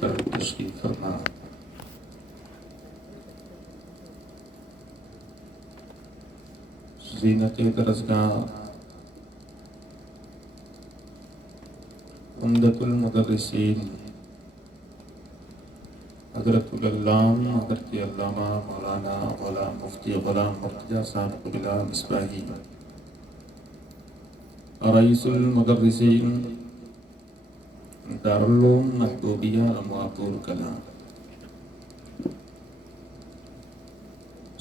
پر تشریف فرما۔ زینت درسگاہ عمدۃ المدرسین حضرت العلامہ حضرت علامہ مولانا غلام مفتی غلام مرتضیٰ صاحب قبلہ مصباحی رئیس المدرسین دارالعلوم محبوبیہ موافور کلام،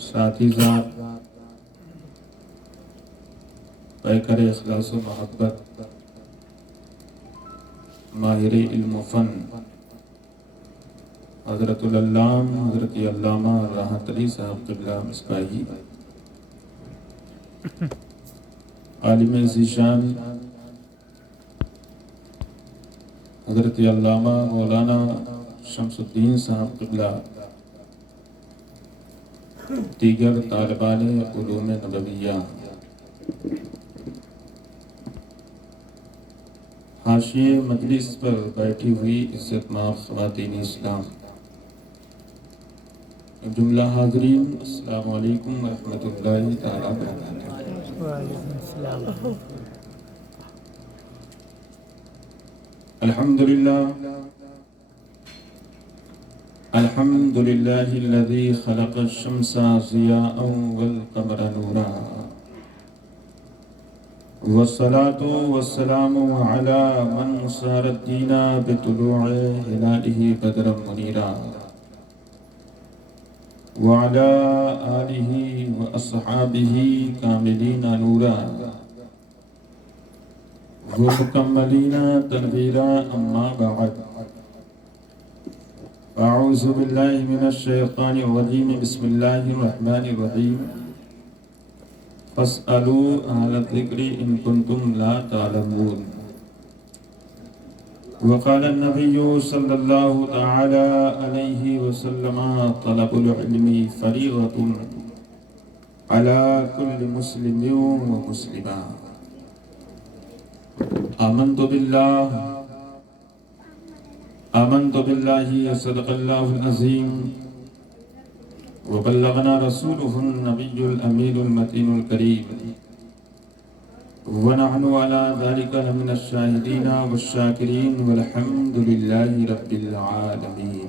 ساتھی ذات پیکر اخلاص و محبت، ماہر علم و فن حضرت العلامہ حضرت علامہ راحت علی صاحب قبلہ مصباحی، عالم ذیشان حضرت علامہ مولانا شمس الدین صاحب قبلہ، دیگر طالبان علوم نبویہ، حاشیے مجلس پر بیٹھی ہوئی عزت مآب خواتین اسلام، جملہ حاضرین، السلام علیکم ورحمۃ اللہ تعالیٰ وبرکاتہ۔ وعلیکم السلام۔ الحمدللہ الحمدللہ الذی خلق الشمس ضیاء والقمر نورا، والصلاة والسلام على من صار الدین بطلوع ہلالہ بدرا منیرا، وعلى آلہ واصحابہ کاملین نورا ومکملین تنویرا، اما بعد، اعوذ باللہ من الشیطان الرجیم، بسم اللہ الرحمن الرحیم، فاسألوا اہل الذکر ان کنتم لا تعلمون۔ وقال النبی صلی اللہ تعالی علیہ وسلم، طلب العلم فریضۃ علی کل مسلم ومسلمہ۔ آمنت باللہ صدق اللہ العظیم، وبلغنا رسولہ النبی الامین المتین الکریم، ونحن على ذلك لمن الشاہدین والشاکرین، والحمد للہ رب العالمین۔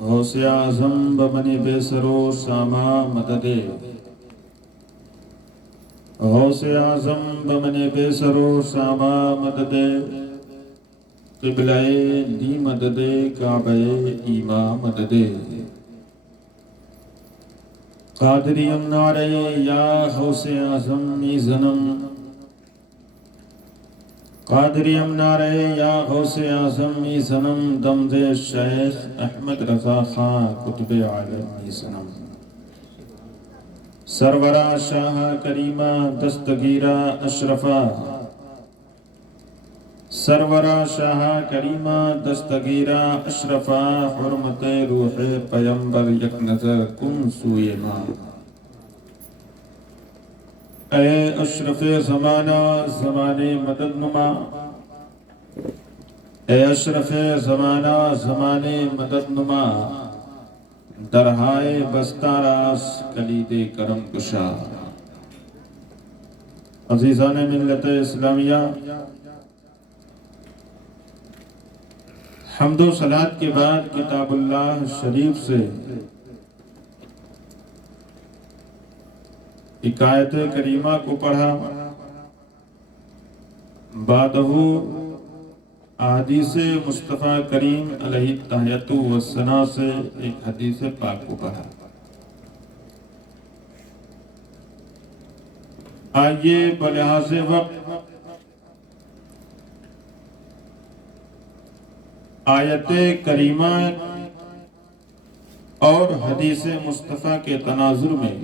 غوث اعظم بمن بے سر و ساما مددے، غوث اعظم بمن بے سر و ساما مددے، قبلہ دی مددے، کعبہ ایما مددے، قادریم نعرے یا غوث اعظم میزنم، قادریم نعرے یا غوث اعظم میزنم، دمد شیخ احمد رضا خان قطب عالم میزنم، سرورہ شاہ کریمہ دستگیرہ اشرفہ، سرورہ شاہ کریمہ دستگیرہ اشرفہ، حرمت روح پیمبر یک نظر کن سوئے ماں۔ اے اشرف زمانہ زمانے مدد نما، اے اشرف زمانہ زمانے مدد نما، درہائے بستہ راس کلید کرم کشا۔ عزیزان ملت اسلامیہ، حمد و صلوات کے بعد کتاب اللہ شریف سے ایک آیت کریمہ کو پڑھا، بعدہ احادیث مصطفیٰ کریم علیہ التحیۃ والثناء سے ایک حدیث پاک کو پڑھا۔ آئیے بلحاظ وقت آیت کریمہ اور حدیث مصطفیٰ کے تناظر میں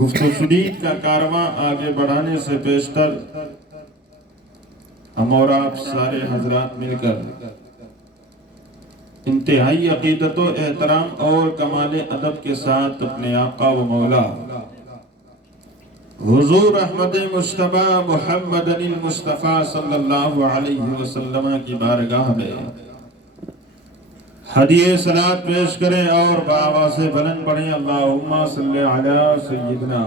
گفت و شنید کا کارواں آگے بڑھانے سے پیشتر ہم اور آپ سارے حضرات مل کر انتہائی عقیدت و احترام اور کمال ادب کے ساتھ اپنے آقا و مولا حضور احمد مصطفیٰ محمد المصطفیٰ صلی اللہ علیہ وسلم کی بارگاہ میں ہدیہ صلوات پیش کریں اور بآواز بلند پڑھیں اللہم صلی علی سیدنا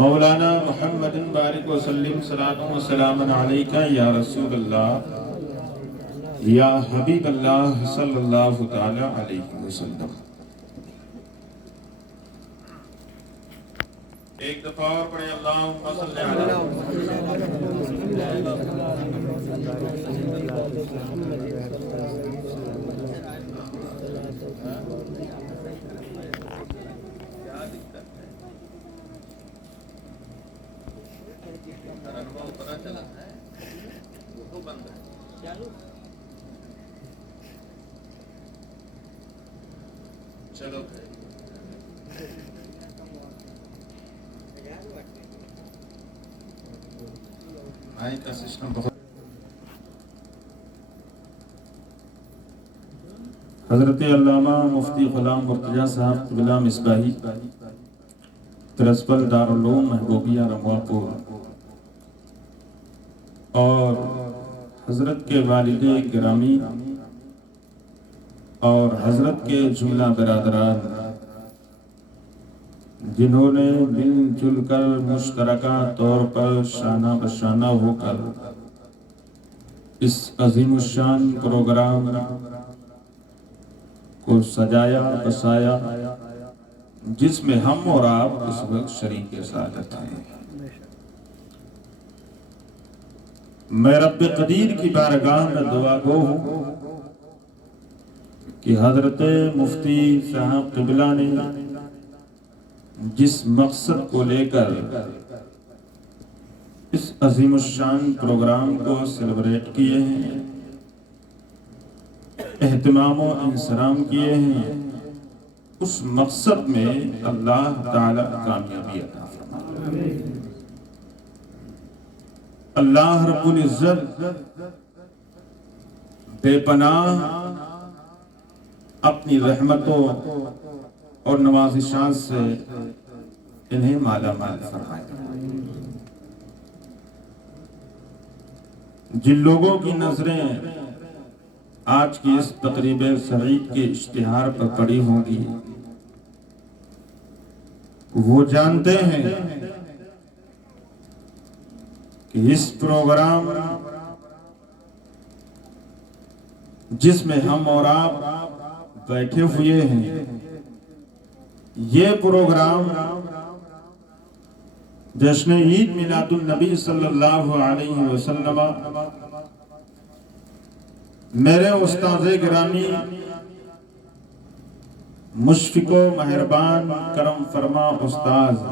مولانا محمد بارک وسلم صلاۃ و سلام علیکہ یا رسول اللہ یا حبیب اللہ صلی اللہ تعالی علیہ وسلم۔ ایک دفعہ اور پڑھیں اللہم صلی چلو مائک کا سسٹم بہت۔ حضرت علامہ مفتی غلام مرتضیٰ صاحب قبلہ مصباحی پرنسپل دارالعلوم محبوبیہ رموہ پور اور حضرت کے والد گرامی اور حضرت کے جملہ برادران جنہوں نے مل جل کر مشترکہ طور پر شانہ بشانہ ہو کر اس عظیم الشان پروگرام کو سجایا بسایا جس میں ہم اور آپ اس وقت شریک سعادت ہیں۔ میں رب قدیر کی بارگاہ میں دعا گو ہوں کہ حضرت مفتی صاحب قبلہ نے جس مقصد کو لے کر اس عظیم الشان پروگرام کو سیلیبریٹ کیے ہیں، اہتمام و انصرام کیے ہیں، اس مقصد میں اللہ تعالی کامیابی عطا فرمائے۔ اللہ رب العزت بے پناہ اپنی رحمتوں اور نوازشات سے انہیں مالا مال فرمائے۔ جن لوگوں کی نظریں آج کی اس تقریب سعید کے اشتہار پر پڑی ہوں گی وہ جانتے ہیں کہ اس پروگرام جس میں ہم اور آپ بیٹھے ہوئے ہیں، یہ پروگرام جشن عید میلاد النبی صلی اللہ علیہ وسلم میرے استاد گرامی مشفق و مہربان کرم فرما استاذ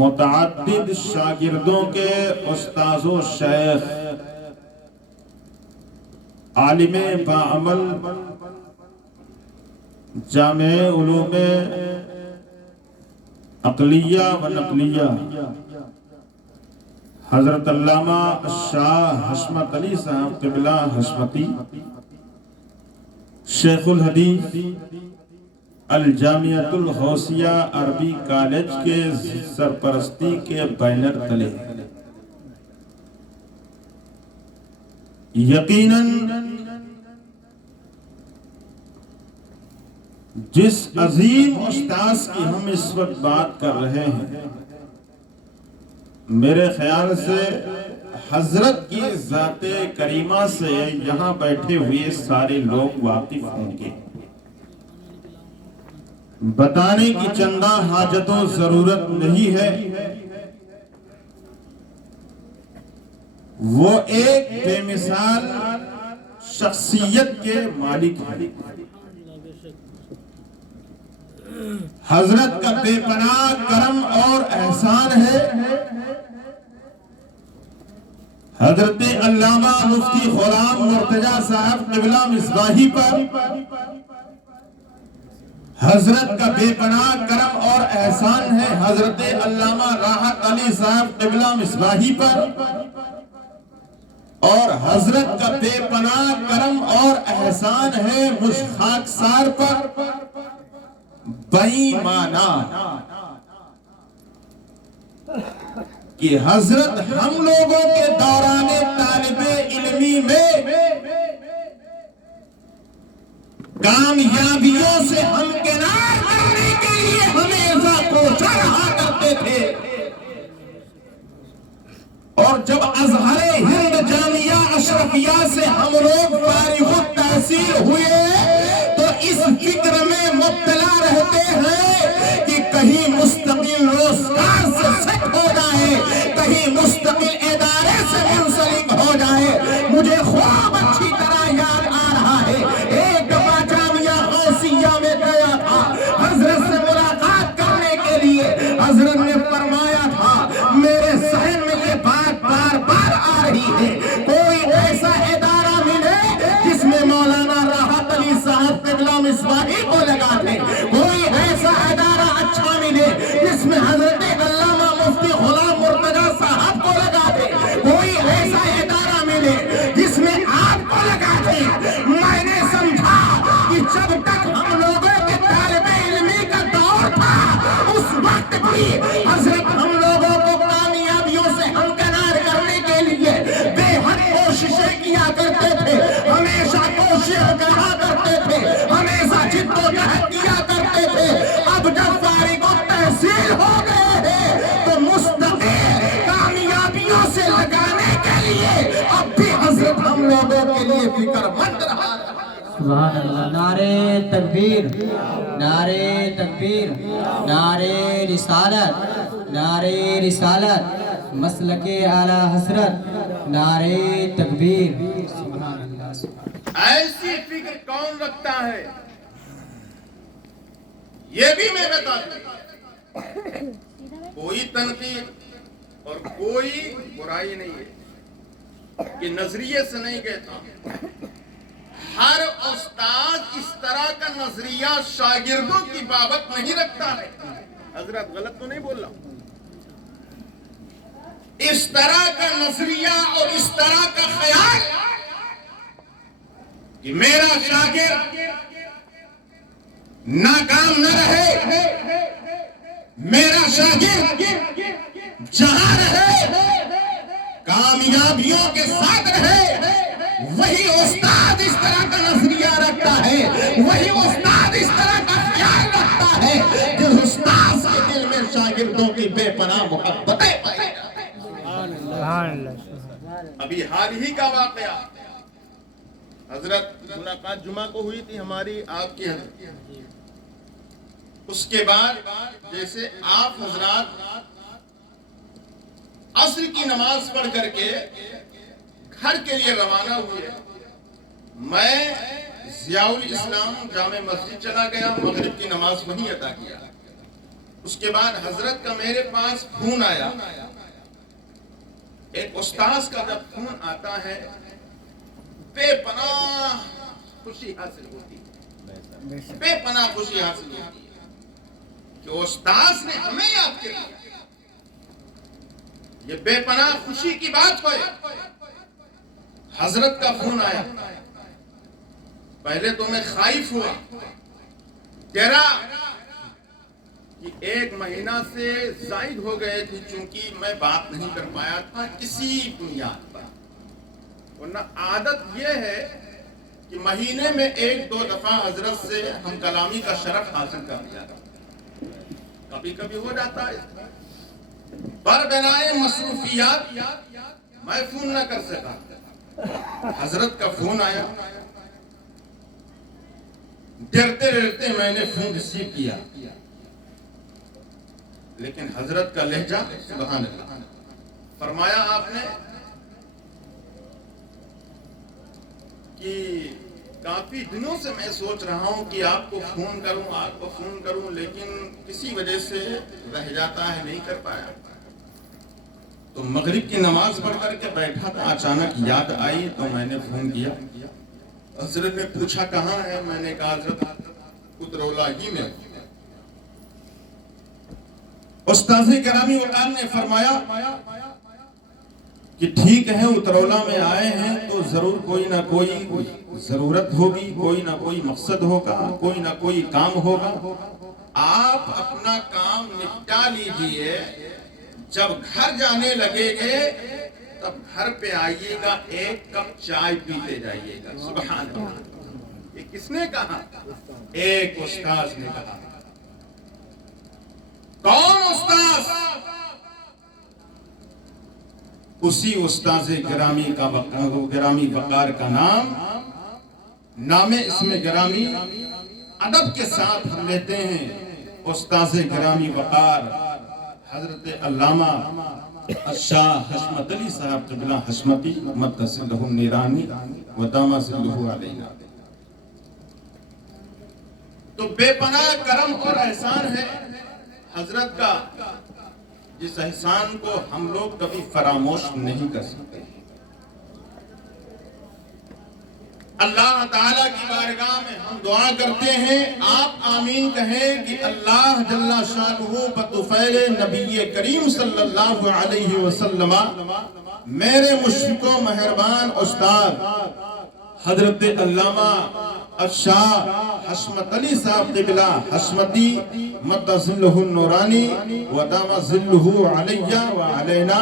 متعدد شاگردوں کے استاذ و شیخ عالم باعمل جامع علوم عقلیہ و نقلیہ حضرت علامہ شاہ حشمت علی صاحب قبلہ حشمتی شیخ الحدیث الجامعۃ الغوثیہ عربی کالج کے سرپرستی کے بینر تلے یقیناً جس عظیم استاذ کی ہم اس وقت بات کر رہے ہیں میرے خیال سے حضرت کی ذات کریمہ سے یہاں بیٹھے ہوئے سارے لوگ واقف ہوں گے۔ بتانے کی چندہ حاجت و ضرورت نہیں ہے، وہ ایک بے مثال شخصیت کے مالک ہیں۔ حضرت کا بے پناہ کرم اور احسان ہے۔ حضرت علامہ مفتی غلام مرتضیٰ صاحب قبلہ مصباحی پر حضرت کا بے پناہ کرم اور احسان ہے۔ حضرت علامہ راحت علی صاحب قبلہ مصباحی پر اور حضرت کا بے پناہ کرم اور احسان ہے مجھ خاکسار پر۔ بےایمانہ کہ حضرت ہم لوگوں کے دوران طالب علمی میں کامیابیوں سے ہمکنار کرنے کے لیے ہمیشہ کوشاں رہا کرتے تھے، اور جب ازہر ہند جامعہ اشرفیہ سے ہم لوگ فارغ التحصیل ہوئے تو اس فکر میں مبتلا رہتے ہیں کہ کہیں مستقل روزگار سے سیٹ ہو جائے، کہیں مستقل ادارے سے منسلک ہو جائے۔ مجھے خوب اچھی طرح یاد آ رہا ہے، ایک دفعہ جامعہ غوثیہ میں گیا تھا حضرت سے ملاقات کرنے کے لیے۔ حضرت نے فرمایا تھا، میرے ذہن میں یہ بات بار بار آ رہی ہے، کوئی ایسا ادارہ ملے جس میں مولانا راحت علی صاحب قبلہ مصباحی کو لگا دے، کوئی ایسا ادارہ اچھا ملے جس میں حضرت علامہ مفتی غلام مرتضیٰ صاحب کو لگا دے، کوئی ایسا ادارہ ملے جس میں آپ کو لگا دے۔ میں نے سمجھا کہ جب تک ہم لوگوں کے طالب علمی کا دور تھا اس وقت بھی حضرت ہم لوگوں کو کامیابیوں سے ہمکنار کرنے کے لیے بے حد کوششیں کیا کرتے تھے، ہمیشہ کوششیں کرا کرتے تھے، ہمیشہ جد و جہد کیا کرتے تھے۔ اب جب فارغ التحصیل ہو گئے ہیں تو مستقل کامیابیوں سے لگانے کے لیے اب بھی حضرت ہم لوگوں کے لیے فکر مند رہا۔ سبحان اللہ۔ نعرہ تکبیر، نعرہ تکبیر، نعرہ رسالت، نعرہ رسالت، مسلک اعلی حضرت، نعرہ تکبیر۔ سبحان اللہ۔ ایسی فکر کون رکھتا ہے یہ بھی میں بتا دوں، کوئی تنقید اور کوئی برائی نہیں ہے کہ نظریے سے نہیں کہتا، ہر استاد اس طرح کا نظریہ شاگردوں کی بابت نہیں رکھتا ہے۔ حضرت غلط تو نہیں بول رہا، اس طرح کا نظریہ اور اس طرح کا خیال کہ میرا شاگرد ناکام نہ رہے، میرا شاگرد جہاں رہے کامیابیوں کے ساتھ رہے، وہی استاد اس طرح کا نظریہ رکھتا ہے، وہی استاد اس طرح کا خیال رکھتا ہے جس استاد کے دل میں شاگردوں کی بے پناہ محبتیں پائی جاتی ہیں۔ ابھی حال ہی کا واقعہ، حضرت ملاقات جمعہ کو ہوئی تھی ہماری آپ کی حضرت، اس کے بعد جیسے آپ حضرات عصر کی نماز پڑھ کر کے گھر کے لیے روانہ ہوئے، میں ضیاء الاسلام جامع مسجد چلا گیا، مغرب کی نماز وہیں ادا کیا۔ اس کے بعد حضرت کا میرے پاس فون آیا۔ ایک استاذ کا جب فون آتا ہے بے پناہ خوشی حاصل ہوتی ہے، بے پناہ خوشی حاصل ہوتی ہے کہ استاذ نے ہمیں یاد کیا۔ یہ بے پناہ خوشی کی بات ہوئے، حضرت کا فون آیا، پہلے تو میں خائف ہوا، ڈرا کہ 1 مہینہ سے زائد ہو گئے تھے چونکہ میں بات نہیں کر پایا تھا کسی بنیاد پر، ورنہ عادت یہ ہے کہ مہینے میں 1-2 دفعہ حضرت سے ہم کلامی کا شرف حاصل کر لیا، کبھی کبھی ہو جاتا ہے، پر بنائے مصروفیات میں فون نہ کر سکا۔ حضرت کا فون آیا، ڈرتے ڈرتے میں نے فون ریسیو کیا، لیکن حضرت کا لہجہ سبحان اللہ، فرمایا آپ نے کہ کافی دنوں سے میں سوچ رہا ہوں کہ آپ کو فون کروں لیکن کسی وجہ سے رہ جاتا ہے، نہیں کر پایا۔ تو مغرب کی نماز پڑھ کر کے بیٹھا تھا، اچانک یاد آئی تو میں نے فون کیا۔ حضرت نے پوچھا کہاں ہے، میں نے کہا حضرت اترولہ ہی میں۔ استاذ گرامی وقار نے فرمایا کہ ٹھیک ہے اترولہ میں آئے ہیں تو ضرور کوئی نہ کوئی ضرورت ہوگی، کوئی نہ کوئی مقصد ہوگا، کوئی نہ کوئی کام ہوگا، آپ اپنا کام نپٹا لیجئے، جب گھر جانے لگے گے تب گھر پہ آئیے گا، ایک کپ چائے پیتے جائیے گا۔ سبحان اللہ، یہ کس نے کہا؟ ایک استاذ نے کہا۔ کون استاذ؟ اسی استاذ گرامی وقار کا نام اسم گرامی ادب کے ساتھ ہم لیتے ہیں۔ استاذ گرامی وقار حضرت علامہ الشاہ حشمت علی صاحب قبلہ حشمتی متصلہ النیرانی ودامہ ظلہ علینا۔ تو بے پناہ کرم اور احسان ہے حضرت کا، جس احسان کو ہم لوگ کبھی فراموش نہیں کر سکتے۔ اللہ تعالیٰ کی بارگاہ میں ہم دعا کرتے ہیں، آپ آمین کہیں کہ اللہ جل شانہ بطفیل نبی کریم صلی اللہ علیہ وسلم میرے مشفق و مہربان استاد حضرت علامہ الشاہ حشمت علی صاحب قبلہ حشمتی مد ظلہ النورانی ودام ظلہ علیہ وعلینا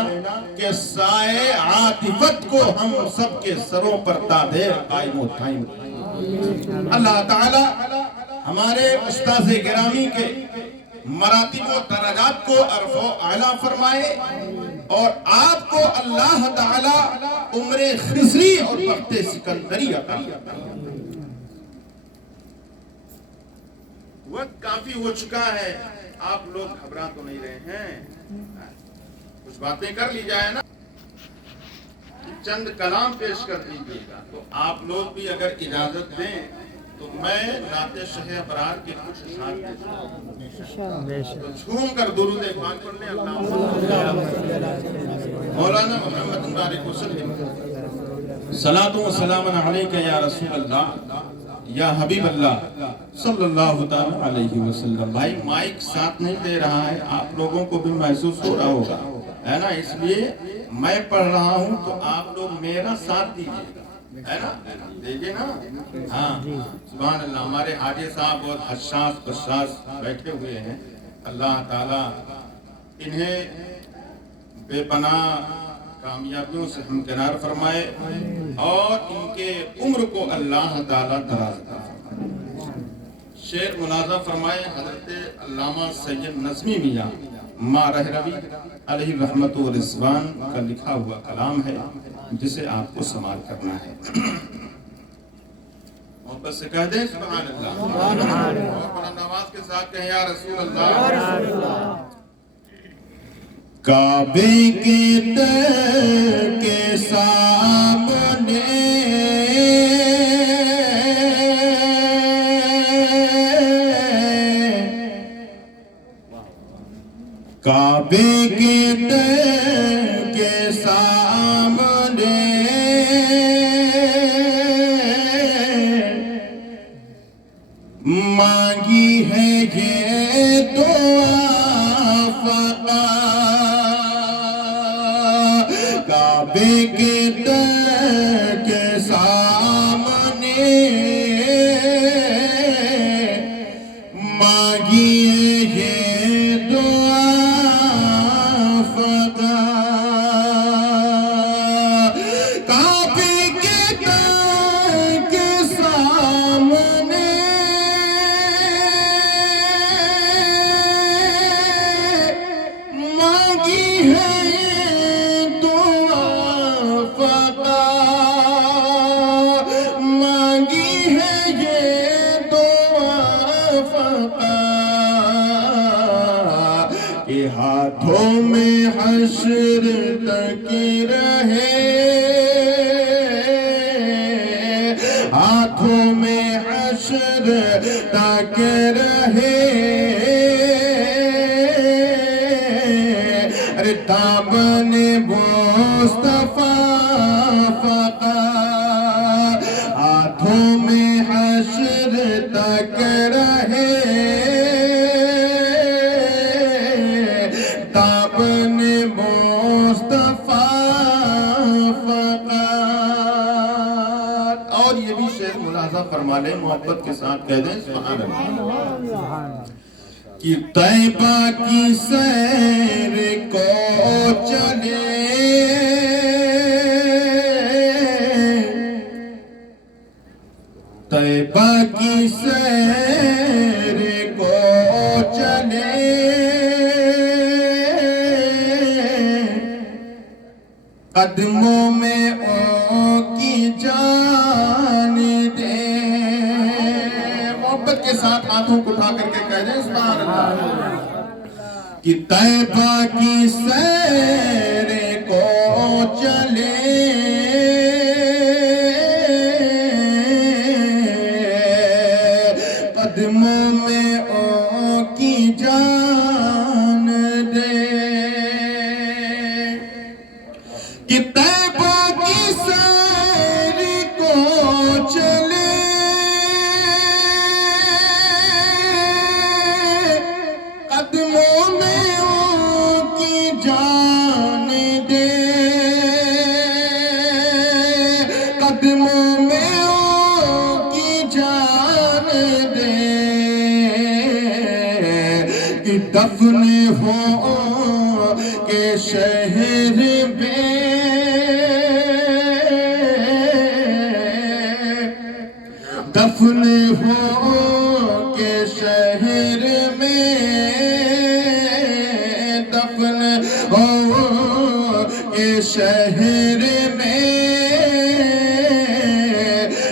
کے سائے عاطفت کو ہم سب کے سروں پر تادیر قائم و دائم۔ اللہ تعالی ہمارے استاذ گرامی کے مراتب و درجات کو عرف و اعلیٰ فرمائے، اور آپ کو اللہ تعالی عمر خضری اور بخت سکندری عطا فرمائے۔ وقت کافی ہو چکا ہے، آپ لوگ گھبرا تو نہیں رہے ہیں؟ کچھ باتیں کر لی جائے نا، چند کلام پیش کر دیجیے گا۔ تو آپ لوگ بھی اگر اجازت دیں تو میں نعت شہ ابرار کے کچھ ساتھ تو جھوم کر درود پاک پڑھ لیں۔ مولانا محمد بارک وسلم صلاۃ و سلام علیک یا رسول اللہ یا حبیب اللہ صلی اللہ تعالی علیہ وسلم۔ بھائی مائک ساتھ نہیں دے رہا ہے، آپ لوگوں کو بھی محسوس ہو رہا ہوگا، ہے نا؟ اس لیے میں پڑھ رہا ہوں تو آپ لوگ میرا ساتھ دیجیے گا، ہے نا؟ دیکھیں نا، ہاں سبحان اللہ۔ ہمارے حاجی صاحب بہت حساس بساس بیٹھے ہوئے ہیں، اللہ تعالیٰ انہیں بے پناہ کامیابیوں سے ہمکنار فرمائے اور ان کے عمر کو اللہ تعالیٰ دراز عطا فرمائے۔ شعر مناظر فرمائے حضرت علامہ سید نظمی میاں مارہ ربی علیہ رحمت و رضوان کا لکھا ہوا کلام ہے، جسے آپ کو سماعت کرنا ہے۔ محبت سے کہہ دیں سبحان اللہ، اور بلند آواز کے ساتھ کہیں یا رسول اللہ۔ کعبے کے در کے سامنے کعبے کے در کے سامنے مانگی ہے یہ دعا فقط، کعبے کے در کے سامنے مانگی ہے یہ دعا فقط، کعبے کے در کے سامنے مانگی ہے یہ دعا فقط، مانگی ہے یہ دعا فقط، کہ ہاتھوں میں حشر تک رہے، ہاتھوں میں حشر تک رہے، دامن مصطفیٰ فقط، ہاتھوں میں حشر تک رہے، دامن مصطفیٰ فقط۔ اور یہ بھی شعر ملاحظہ فرما لیں، محبت کے ساتھ کہہ دیں سبحان اللہ۔ کہ طیبہ کی سیر کو چلے طیبہ کی سیر کو چلے قدموں میں ان کی جان دے. محبت کے ساتھ ہاتھوں کو اٹھا کر کے کہہ دیں سبحان اللہ. کہ طیبہ کی سیر کو چلے قدموں میں ان کی جان دے. کہ طیبہ کی سیر کو چلے قدموں میں ان کی جان دے. قدموں میں ان کی جان دے. کہ دفن ہو کہ شہر میں دفن ہو کے شہر میں دفن ہو کے شہر میں.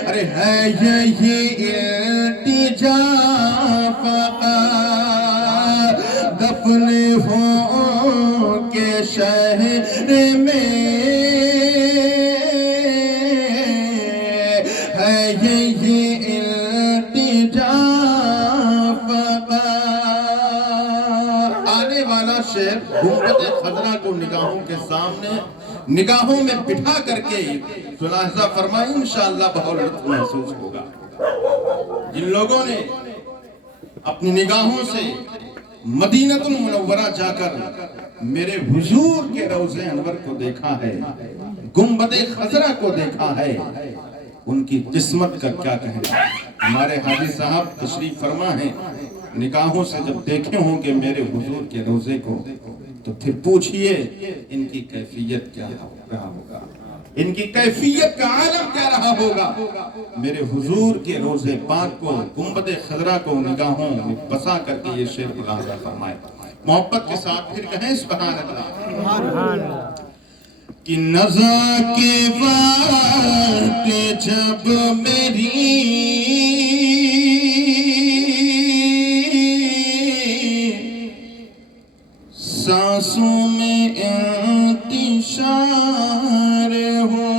ارے ہے یہی التجا فقط دفن ہو کے شہر میں ہے یہی شعر گنبد خضرا کو نگاہوں کے سامنے نگاہوں میں بٹھا کر کے ملاحظہ فرمائیں انشاءاللہ بہت لطف محسوس ہوگا. جن لوگوں نے اپنی نگاہوں سے مدینہ المنورہ جا کر میرے حضور کے روضہ انور کو دیکھا ہے, گنبد خضرا کو دیکھا ہے, ان کی قسمت کا کیا کہنا. ہمارے حاجی صاحب تشریف فرما ہیں, نگاہوں سے جب دیکھے ہوں گے میرے حضور کے روضے کو تو پھر پوچھئے ان کی کیفیت کیا رہا ہوگا, ان کی کیفیت کا عالم کیا رہا ہوگا. میرے حضور کے روضے پاک کو گنبد خضرا کو نگاہوں میں بسا کر کے یہ شعر ملاحظہ فرمائے. محبت کے ساتھ پھر کہیں سبحان اللہ. کہ نزا کے وقت جب میری سانسوں میں انتشار ہو.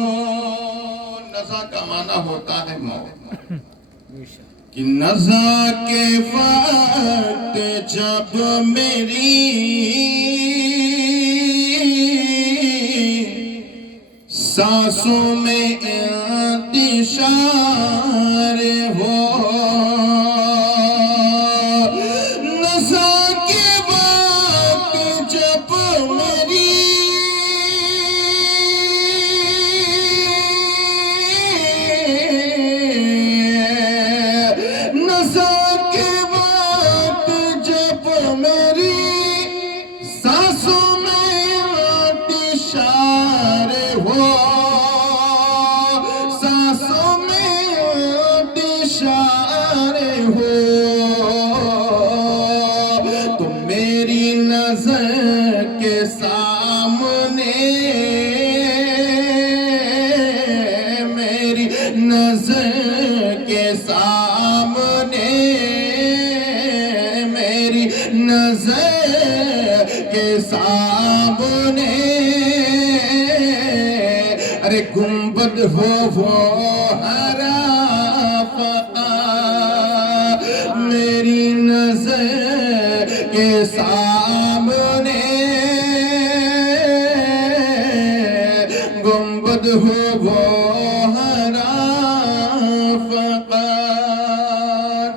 نزا کا معنی ہوتا ہے موت. کہ نزا کے وقت جب میری سانسوں میں انتشار ہو. نزا کے وقت جب میری نزا کے وقت جب میری سانسوں میں انتشار ہو. سانسوں میں انتشار ہو تو میری نظر کے سامنے میری نظر کے سامنے میری نظر کے سامنے ارے گنبد ہو وہ ہرا فقط میری نظر کے سامنے گنبد ہو وہ ہرا فقط.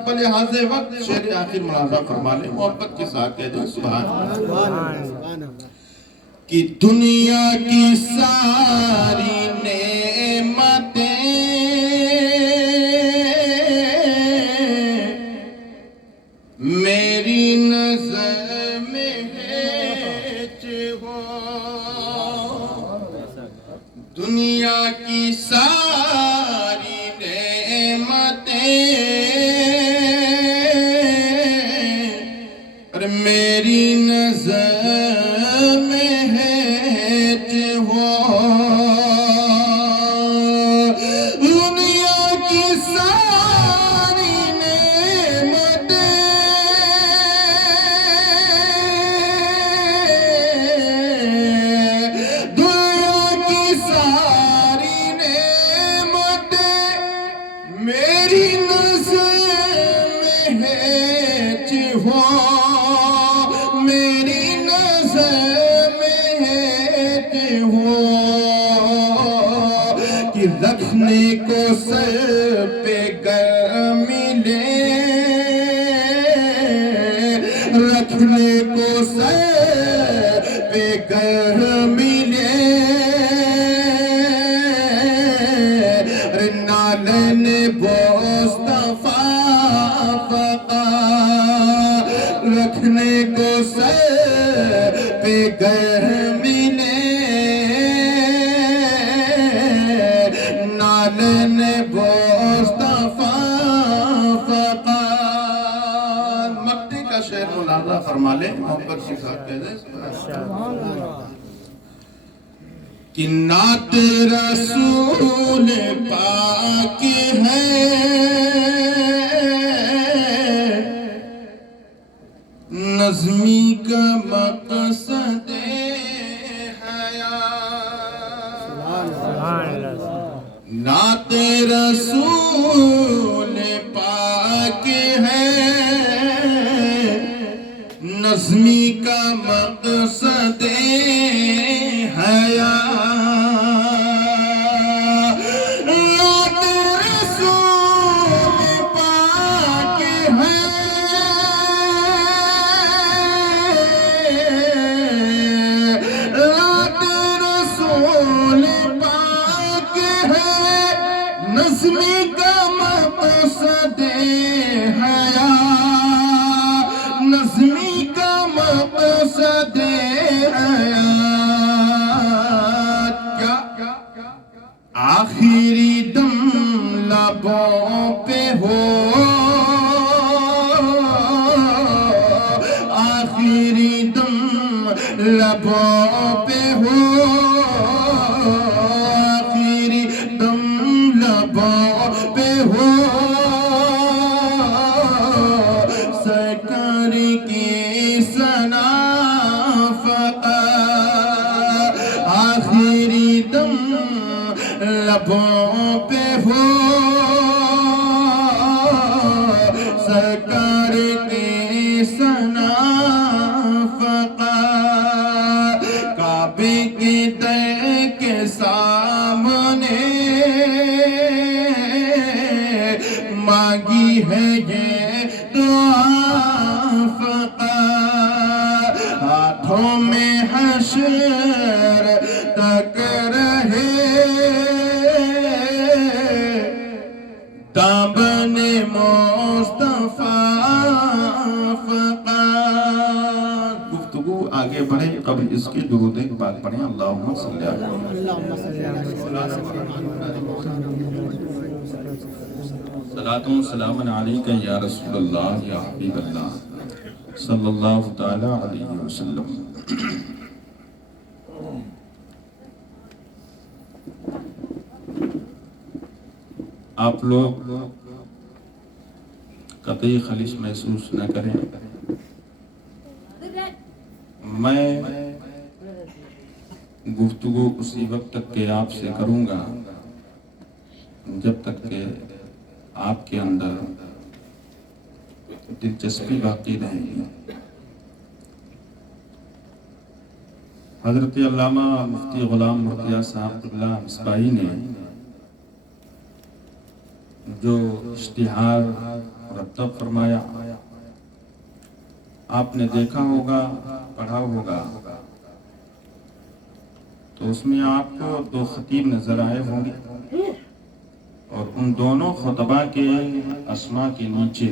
بلے حاضر وقت شعر آخر ملاحظہ فرما لیں, محبت کے ساتھ کہہ دیں سبحان اللہ. کہ دنیا کی ساری نعمتیں میری نظر دنیا کی ساری نعمتیں اور میری نظر میں ہے جو دنیا کی ساری نعمتیں دنیا کی ساری نعمتیں میری نظر میں ہے جو میری نظر میں ہے جو کہ رکھنے کو سر پہ گر ملے رکھنے کو سر پہ گر ملے نالن مصطفیٰ فقا رکھنے کو سر پہ گر ملے نالن مصطفیٰ فقا مکے کا شہر ملاحظہ فرما لیں محبت کی ساتھ کہہ دیں کہ نعت رسول پاک ہے نظمی کا مقصد حیات نعت رسول پاک ہے نظمی کا مقصد حیات نعت رسول پاک ہے نعت رسول پاک ہے نظمی کا مقصد حیات نظمی کا مقصد حیات کیا آخری دم لبوں پہ ہو آخری دم لبوں پہ ہو آخری دم لبوں پہ ہو سرکار کی ثنا فقا آخری دم لبوں پہ ہو سرکار کی ثنا فقا کعبے کے در کے سامنے مانگی ہے یہ دعا فقا ہاتھوں میں حشر تک رہے دامن مصطفیٰ فقا گفتگو آگے بڑھے قبل اس کی درود ایک بات پڑھیں اللہم صلی اللہ صلاۃ و سلام علیک یا رسول اللہ یا حبیب اللہ صلی اللہ تعالی علیہ وسلم آپ لوگ قطعی خلش محسوس نہ کریں میں گفتگو اسی وقت تک کہ آپ سے کروں گا جب تک کہ آپ کے اندر دلچسپی باقی رہے گی حضرت علامہ مفتی غلام مرتضیٰ صاحب اللہ مصباحی نے جو اشتہار مرتب فرمایا آپ نے دیکھا ہوگا پڑھا ہوگا تو اس میں آپ کو دو خطیب نظر آئے ہوں گے اور ان دونوں خطبہ کے اسماء کے نیچے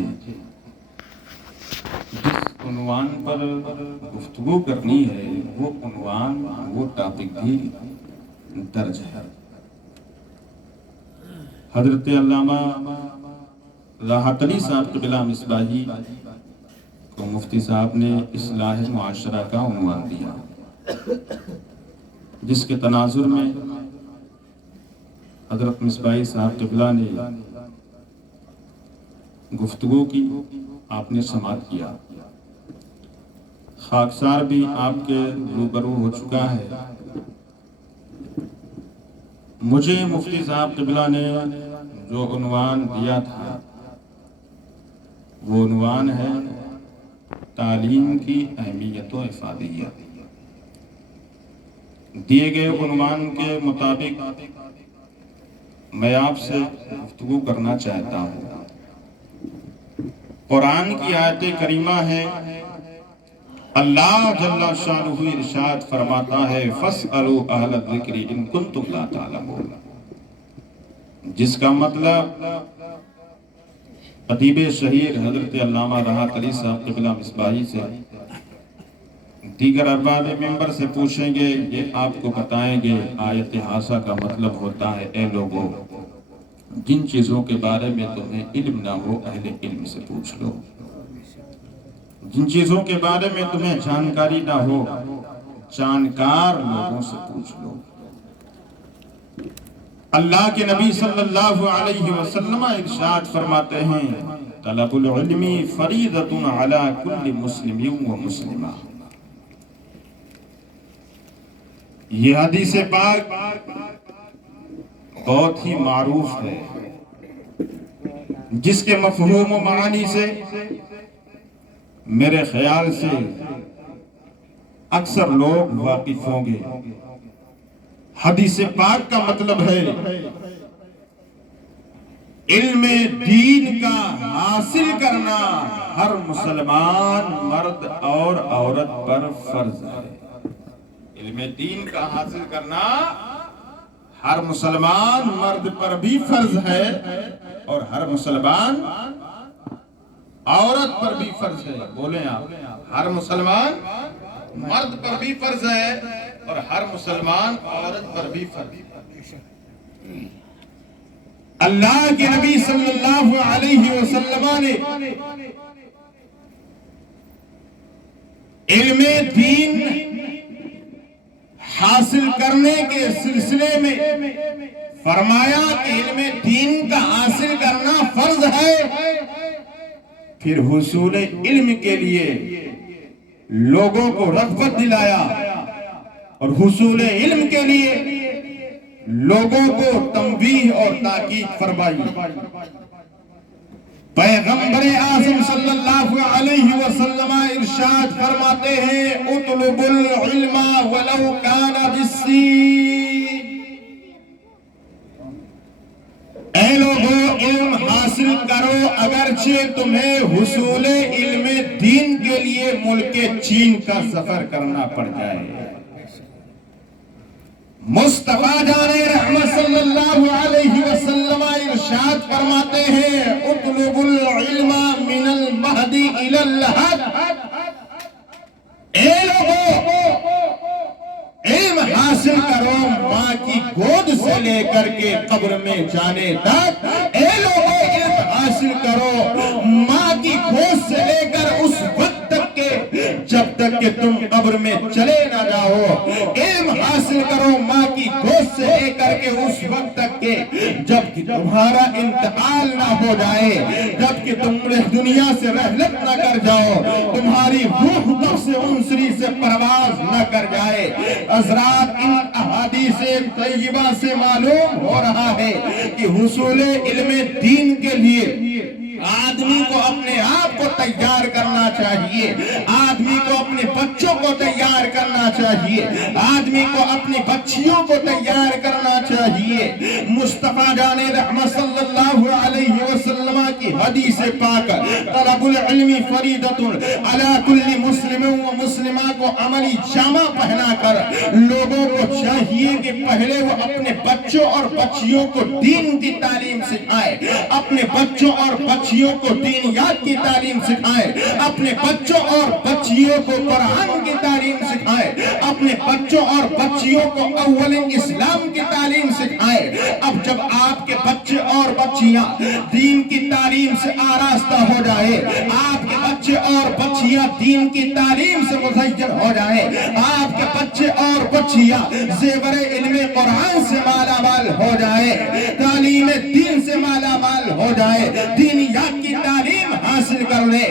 جس عنوان پر گفتگو کرنی ہے وہ عنوان وہ ٹاپک بھی درج ہے۔ حضرت علامہ راحت علی صاحب قبلہ مصباحی کو مفتی صاحب نے اصلاح معاشرہ کا عنوان دیا، جس کے تناظر میں حضرت مصباحی صاحب قبلہ نے گفتگو کی، آپ نے سماعت کیا۔ خاکسار بھی آپ کے روبرو ہو چکا ہے۔ مجھے مفتی صاحب قبلہ نے جو عنوان دیا تھا وہ عنوان ہے تعلیم کی اہمیت و افادیت۔ دیے گئے عنوان کے مطابق میں آپ سے گفتگو کرنا چاہتا ہوں۔ قرآن کی آیت کریمہ ہے، اللہ جل شانہ ارشاد فرماتا ہے فَاسْأَلُوا أَهْلَ الذِّكْرِ إِن كُنتُمْ لَا تَعْلَمُونَ، جس کا مطلب ادیب شہیر حضرت علامہ راحت علی صاحب قبلہ مصباحی سے دیگر ارباب منبر سے پوچھیں گے، یہ آپ کو بتائیں گے آیت حاصہ کا مطلب ہوتا ہے اے لوگوں، جن چیزوں کے بارے میں تمہیں علم نہ ہو اہل علم سے پوچھ لو، جن چیزوں کے بارے میں تمہیں جانکاری نہ ہو جانکار لوگوں سے پوچھ لو۔ اللہ کے نبی صلی اللہ علیہ وسلم ارشاد فرماتے ہیں طلب العلم فریضۃ علی کل مسلم و مسلمہ۔ یہ حدیث پاک بہت ہی معروف ہے، جس کے مفہوم و معانی سے میرے خیال سے اکثر لوگ واقف ہوں گے۔ حدیث پاک کا مطلب ہے علم دین کا حاصل کرنا ہر مسلمان مرد اور عورت پر فرض ہے۔ علم دین کا حاصل کرنا ہر مسلمان مرد پر بھی فرض ہے اور ہر مسلمان عورت پر بھی فرض ہے۔ بولیں آپ، ہر مسلمان مرد پر بھی فرض ہے اور ہر مسلمان عورت پر بھی فرض ہے۔ اللہ کے نبی صلی اللہ علیہ وسلم نے علم دین حاصل کرنے کے سلسلے میں فرمایا کہ علم دین کا حاصل کرنا فرض ہے، پھر حصول علم کے لیے لوگوں کو رغبت دلایا اور حصول علم کے لیے لوگوں کو تنبیہ اور تاکید فرمائی۔ پیغمبر اعظم صلی اللہ علیہ وسلم ارشاد فرماتے ہیں اطلبوا العلم ولو کان بالسین، اے لوگوں علم حاصل کرو اگرچہ تمہیں حصول علم دین کے لیے ملک چین کا سفر کرنا پڑ جائے۔ مصطفیٰ جان رحمت صلی اللہ علیہ وسلم ارشاد فرماتے ہیں اطلبوا العلم من المہد الی اللحد، اے لوگوں علم حاصل کرو ماں کی گود سے لے کر کے قبر میں جانے تک، اے لوگوں علم حاصل کرو ماں کی گود سے لے کر اس وقت تک کہ جب تک کہ تم قبر میں چلے نہ جاؤ، علم حاصل کرو ماں کی گود سے لے کر کے اس وقت تک کہ جب کہ تمہارا انتقال نہ ہو جائے، جب کہ تم دنیا سے رحلت نہ کر جاؤ، تمہاری روح تب سے انسری سے پرواز نہ کر جائے۔ حضرات ان احادیث طیبہ سے معلوم ہو رہا ہے کہ حصول علم دین کے لیے آدمی کو اپنے آپ کو تیار کرنا چاہیے، آدمی کو اپنے بچوں کو تیار کرنا چاہیے، آدمی کو اپنی بچیوں کو تیار کرنا چاہیے۔ مصطفیٰ جان رحمت صلی اللہ علیہ وسلم کی حدیث پاک طلب العلم فریضۃ علی کل مسلم و مسلمہ کو عملی جامہ پہنا کر لوگوں کو چاہیے کہ پہلے وہ اپنے بچوں اور بچیوں کو دین کی تعلیم سکھائے، اپنے بچوں اور بچیوں کو دینیات کی تعلیم سکھائے، اپنے بچوں اور بچیوں کو قرآن کی تعلیم سکھائے، اپنے بچوں اور بچیوں کو اول اسلام کی تعلیم سکھائے۔ اب جب آپ کے بچے اور بچیاں دین کی تعلیم سے آراستہ ہو جائے، آپ کے بچے اور بچیاں دین کی تعلیم سے مزین ہو جائے، آپ کے بچے اور بچیاں زیور علم قرآن سے مالا مال ہو جائے، تعلیم دین سے مالا مال ہو جائے، دینیات کی تعلیم حاصل کر لے،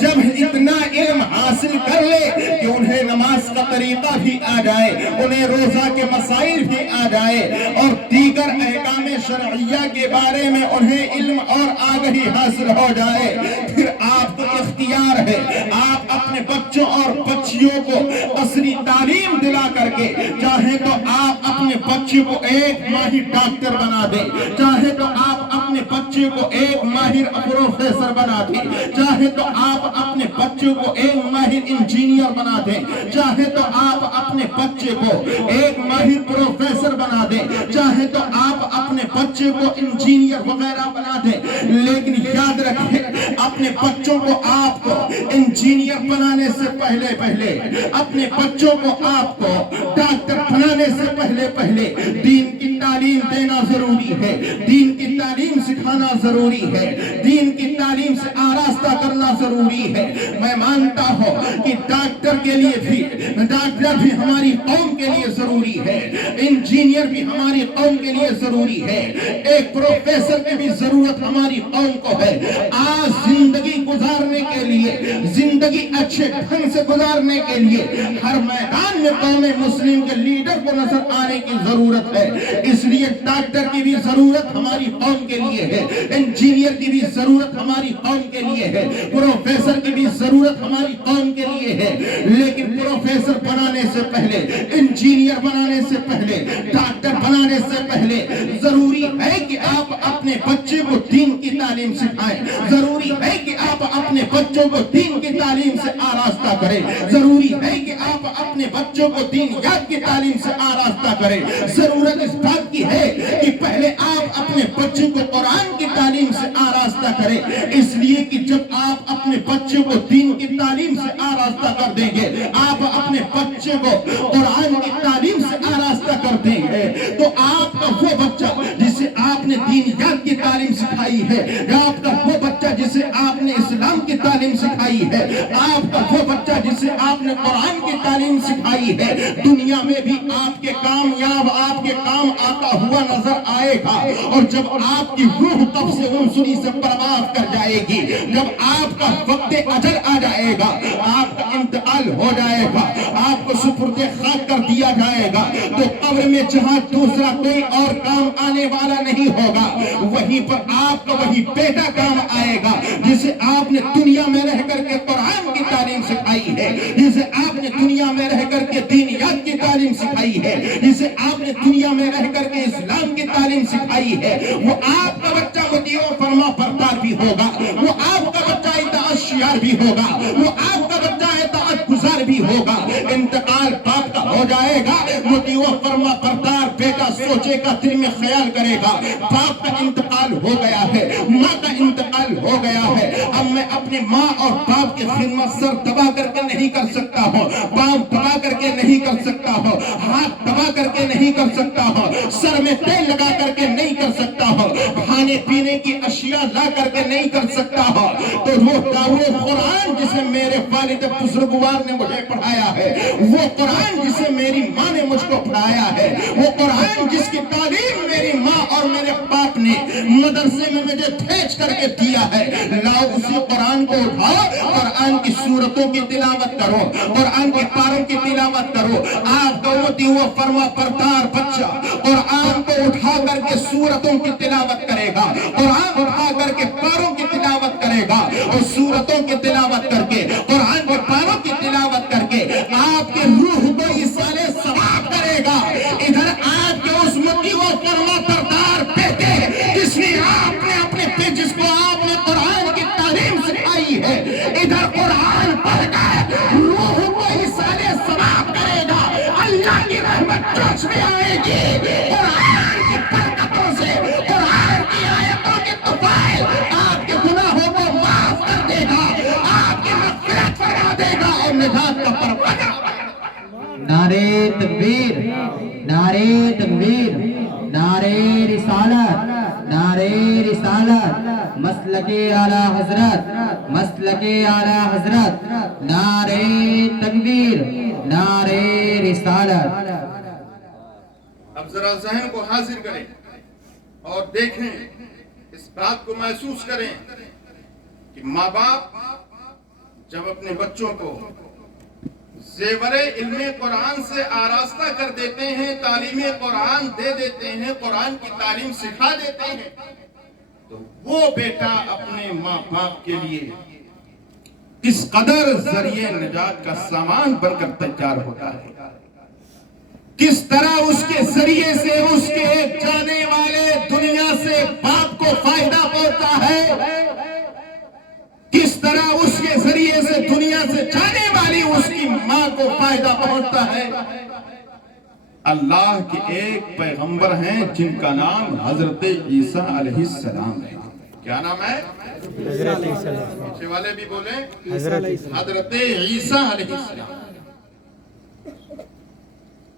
جب اتنا علم حاصل کر لے کہ انہیں نماز کا طریقہ بھی آ جائے، انہیں روزہ کے مسائل بھی آ جائے اور دیگر احکام شرعیہ کے بارے میں انہیں علم اور آگہی حاصل ہو جائے، پھر آپ کو اختیار ہے، آپ اپنے بچوں اور بچیوں کو عصری تعلیم دلا کر کے چاہے تو آپ اپنے بچے کو ایک ماہر ڈاکٹر بنا دیں، چاہے تو آپ اپنے بچے کو ایک ماہر پروفیسر بنا دیں، چاہے تو آپ اپنے بچے کو ایک ماہر انجینئر بنا دیں، چاہے تو آپ اپنے بچے کو ایک ماہر پروفیسر بنا دیں، چاہے تو آپ اپنے بچے کو انجینئر وغیرہ بنا دیں، لیکن یاد رکھیں اپنے بچوں کو آپ کو انجینئر بنانے سے پہلے اپنے بچوں کو آپ کو ڈاکٹر بنانے سے پہلے دین کی تعلیم دینا ضروری ہے، دین کی تعلیم سکھانا ضروری ہے، دین کی تعلیم سے آراستہ کرنا ضروری ہے۔ میں مانتا ہوں کہ ڈاکٹر کے لیے بھی ہماری قوم کے لیے ضروری ہے، انجینئر بھی ہماری قوم کے لیے ضروری ہے، ایک پروفیسر کی بھی ضرورت ہماری قوم کو ہے۔ آج زندگی گزارنے کے لیے، زندگی اچھے ڈھنگ سے گزارنے کے لیے ہر میدان میں قوم مسلم کے لیڈر کو نظر آنے کی ضرورت ہے، اس لیے ڈاکٹر کی بھی ضرورت ہماری قوم کے لیے ہے، انجینئر کی بھی ضرورت ہماری قوم کے لیے ہے، پروفیسر کی بھی ضرورت ہماری قوم کے لیے ہے، لیکن پروفیسر بنانے سے پہلے، انجینئر بنانے سے پہلے، ڈاکٹر بنانے سے پہلے ضروری ہے کہ آپ اپنے بچے کو دین کی تعلیم سکھائیں، ضروری ہے کہ آپ اپنے بچوں کو دین کی تعلیم سے آراستہ کریں، ضروری ہے کہ آپ اپنے بچوں کو دینیات کی تعلیم سے آراستہ کریں۔ ضرورت اس بات کی ہے کہ پہلے آپ اپنے بچے کو قرآن کی تعلیم سے آراستہ کریں، اس لیے کہ جب آپ اپنے بچے کو دین کی تعلیم سے آراستہ کر دیں گے، آپ اپنے بچے کو قرآن کی تعلیم سے آراستہ کر دیں گے، تو آپ کا وہ بچہ جسے آپ نے دینیات کی تعلیم سکھائی ہے، یا آپ کا وہ بچہ جسے آپ نے اسلام کی تعلیم سکھائی ہے، آپ کا وہ بچہ جسے آپ نے قرآن کی تعلیم سکھائی ہے، دنیا میں بھی آپ کے کامیاب، آپ کے کام آتا ہوا نظر آئے گا، اور جب آپ کی روح قبض عنصری سے پرواز کر جائے گی، جب آپ کا وقت اجل آ جائے گا، آپ کا انتقال ہو جائے گا، آپ کو سپرد خاک کر دیا جائے گا، تو قبر میں جہاں دوسرا کوئی اور کام آنے والا نہیں ہوگا، وہیں پر آپ کا وہی بیٹا کام آئے گا جسے آپ نے دنیا میں رہ کر کے قرآن کی تعلیم سکھائی ہے، جسے آپ نے دنیا میں رہ کر کے دینیات کی تعلیم سکھائی ہے، جسے آپ نے دنیا میں رہ کر کے اسلام کی تعلیم سکھائی ہے، وہ آپ کا بچہ مطیع و فرما بردار بھی ہوگا، وہ آپ کا بچہ اطاعت شیار بھی ہوگا، وہ آپ کا بچہ اطاعت گزار بھی ہوگا۔ انتقال باپ کا ہو جائے گا، مطیع و فرما بردار بیٹا سوچے گا، دل میں خیال کرے گا، باپ کا انتقال ہو گیا ہے، ماں کا انتقال ہو گیا ہے، اب میں اپنے ماں اور باپ کی خدمت سر دبا کر کے نہیں کر سکتا ہوں، پاؤں دبا کر کے نہیں کر سکتا ہوں، ہاتھ دبا کر کے نہیں کر سکتا ہوں، سر میں تیل لگا کر کے نہیں کر سکتا ہوں، کھانے پینے کی اشیاء لا کر کے نہیں کر سکتا ہوں، تو وہ قرآن جسے میرے والد بزرگوار نے مجھے پڑھایا ہے، وہ قرآن جسے میری ماں نے مجھ کو پڑھایا ہے، وہ قرآن جس کی تعلیم میری ماں اور میرے باپ نے مدرسے میں مجھے بھیج کر کے دیا ہے، لاؤ اسی قرآن کو اٹھاؤ، قرآن کی سورتوں کی تلاوت کرو، قرآن کے پاروں کی تلاوت کرو، آپ کا مطیع و فرما بردار بچہ قرآن کو اٹھا کر کے سورتوں کی تلاوت کرے گا، قرآن اٹھا کر کے پاروں کی تلاوت کرے گا، اور سورتوں کی تلاوت کر کے، قرآن کے پاروں کی تلاوت کر کے آپ کے روح کو ایصال ثواب کرے گا۔ ادھر آپ کے اس مطیع و فرما بردار بیٹے جس کو آپ نے قرآن گی قرآن کی برکتوں سے، قرآن کی آیتوں کے طفیل آپ کے گناہوں کو معاف کر دے گا، آپ کی مغفرت فرما دے گا اور نجات کا پروانہ۔ نعرے تکبیر، نعرے تکبیر، نعرے رسالت، نعرے رسالت، مسلک اعلیٰ حضرت، مسلک اعلیٰ حضرت، نعرے تکبیر، نعرے رسالت۔ اب ذرا ذہن کو حاضر کریں اور دیکھیں، اس بات کو محسوس کریں کہ ماں باپ جب اپنے بچوں کو زیور علم قرآن سے آراستہ کر دیتے ہیں، تعلیم قرآن دے دیتے ہیں، قرآن کی تعلیم سکھا دیتے ہیں، تو وہ بیٹا اپنے ماں باپ کے لیے کس قدر ذریعہ نجات کا سامان بن کر تیار ہوتا ہے، کس طرح اس کے ذریعے سے اس کے جانے والے دنیا سے باپ کو فائدہ پہنچتا ہے، کس طرح اس کے ذریعے سے دنیا سے جانے والی اس کی ماں کو فائدہ پہنچتا ہے۔ اللہ کے ایک پیغمبر ہیں جن کا نام حضرت عیسیٰ علیہ السلام ہے۔ کیا نام ہے؟ حضرت عیسیٰ، پیچھے والے بھی بولیں، حضرت عیسیٰ، حضرت عیسیٰ علیہ السلام۔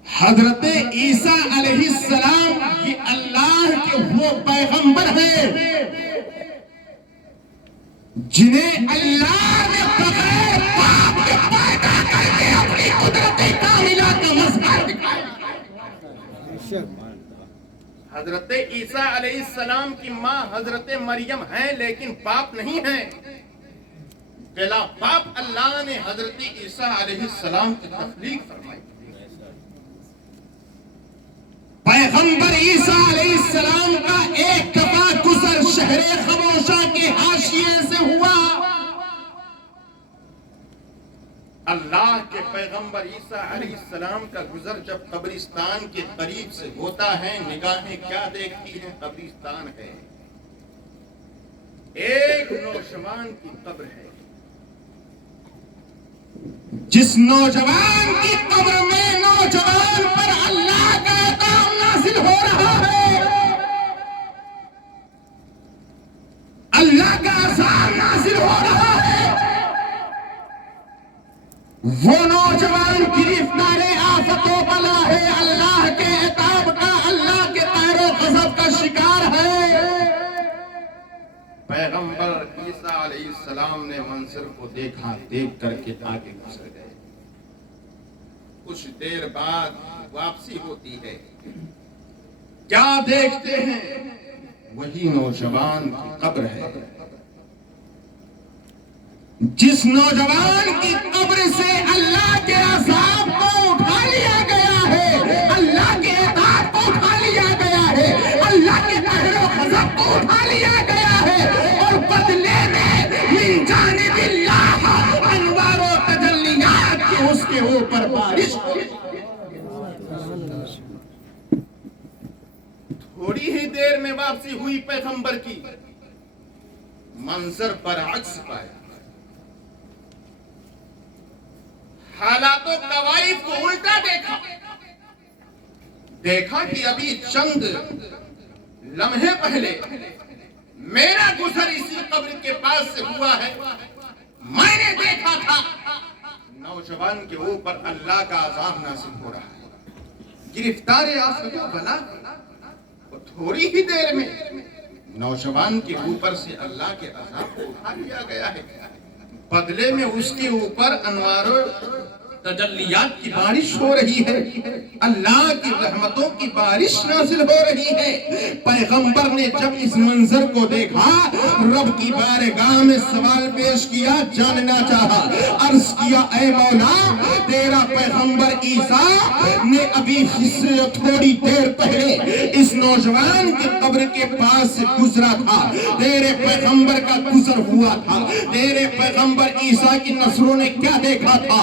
حضرت عیسیٰ علیہ السلام یہ اللہ کے وہ پیغمبر ہیں جنہیں اللہ نے بغیر باپ کے پیدا کر کے اپنی قدرت کاملہ کا مظہر دکھایا۔ حضرت عیسیٰ علیہ السلام کی ماں حضرت مریم ہیں لیکن باپ نہیں ہیں، بلا باپ اللہ نے حضرت عیسیٰ علیہ السلام کی تخلیق فرمائی۔ پیغمبر عیسیٰ علیہ السلام کا ایک دفعہ گزر شہر خموشہ کے حاشیے سے ہوا۔ اللہ کے پیغمبر عیسیٰ علیہ السلام کا گزر جب قبرستان کے قریب سے ہوتا ہے، نگاہیں کیا دیکھتی ہیں؟ قبرستان ہے، ایک نوجوان کی قبر ہے، جس نوجوان کی قبر میں نوجوان پر اللہ کا عطاب نازل ہو رہا ہے، اللہ کا عذاب نازل ہو رہا ہے۔ وہ نوجوان گرفتار آفت و بلا ہے، اللہ کے عطاب کا، اللہ کے قہر و غضب کا شکار ہے۔ پیغمبر عیسیٰ علیہ السلام نے منظر کو دیکھا، دیکھ کر کے آگے گزر گئے۔ کچھ دیر بعد واپسی ہوتی ہے، کیا دیکھتے ہیں؟ وہی نوجوان کی قبر ہے، جس نوجوان کی قبر سے اللہ کے عذاب کو اٹھا لیا گیا ہے، اللہ کے عذاب کو اٹھا لیا گیا ہے، اللہ کے قہر و غضب کو اٹھا لیا گیا ہے، اور بدلے میں من جانب اللہ انوار و تجلیات کی اس کے اوپر بارش ہوئی۔ تھوڑی ہی دیر میں واپسی ہوئی پیغمبر کی، منظر برعکس پایا، حالات و قوائف کو الٹا دیکھا، دیکھا کہ ابھی چند لمحے پہلے میرا گزر اسی قبر کے پاس سے ہوا ہے، میں نے دیکھا تھا نوجوان کے اوپر اللہ کا عذاب نازل ہو رہا ہے، گرفتار آفت و بلا، تھوڑی ہی دیر میں نوجوان کے اوپر سے اللہ کے عذاب کو اٹھا لیا گیا ہے، بدلے میں اس کے اوپر انوار و تجلیات کی بارش ہو رہی ہے، اللہ کی رحمتوں کی بارش نازل ہو رہی ہے۔ پیغمبر نے جب اس منظر کو دیکھا، رب کی بارگاہ میں سوال پیش کیا، جاننا چاہا، عرض کیا، اے مولا، تیرا پیغمبر عیسیٰ نے ابھی تھوڑی دیر پہلے اس نوجوان کی قبر کے پاس سے گزرا تھا، تیرے پیغمبر کا گزر ہوا تھا، تیرے پیغمبر عیسیٰ کی نسلوں نے کیا دیکھا تھا؟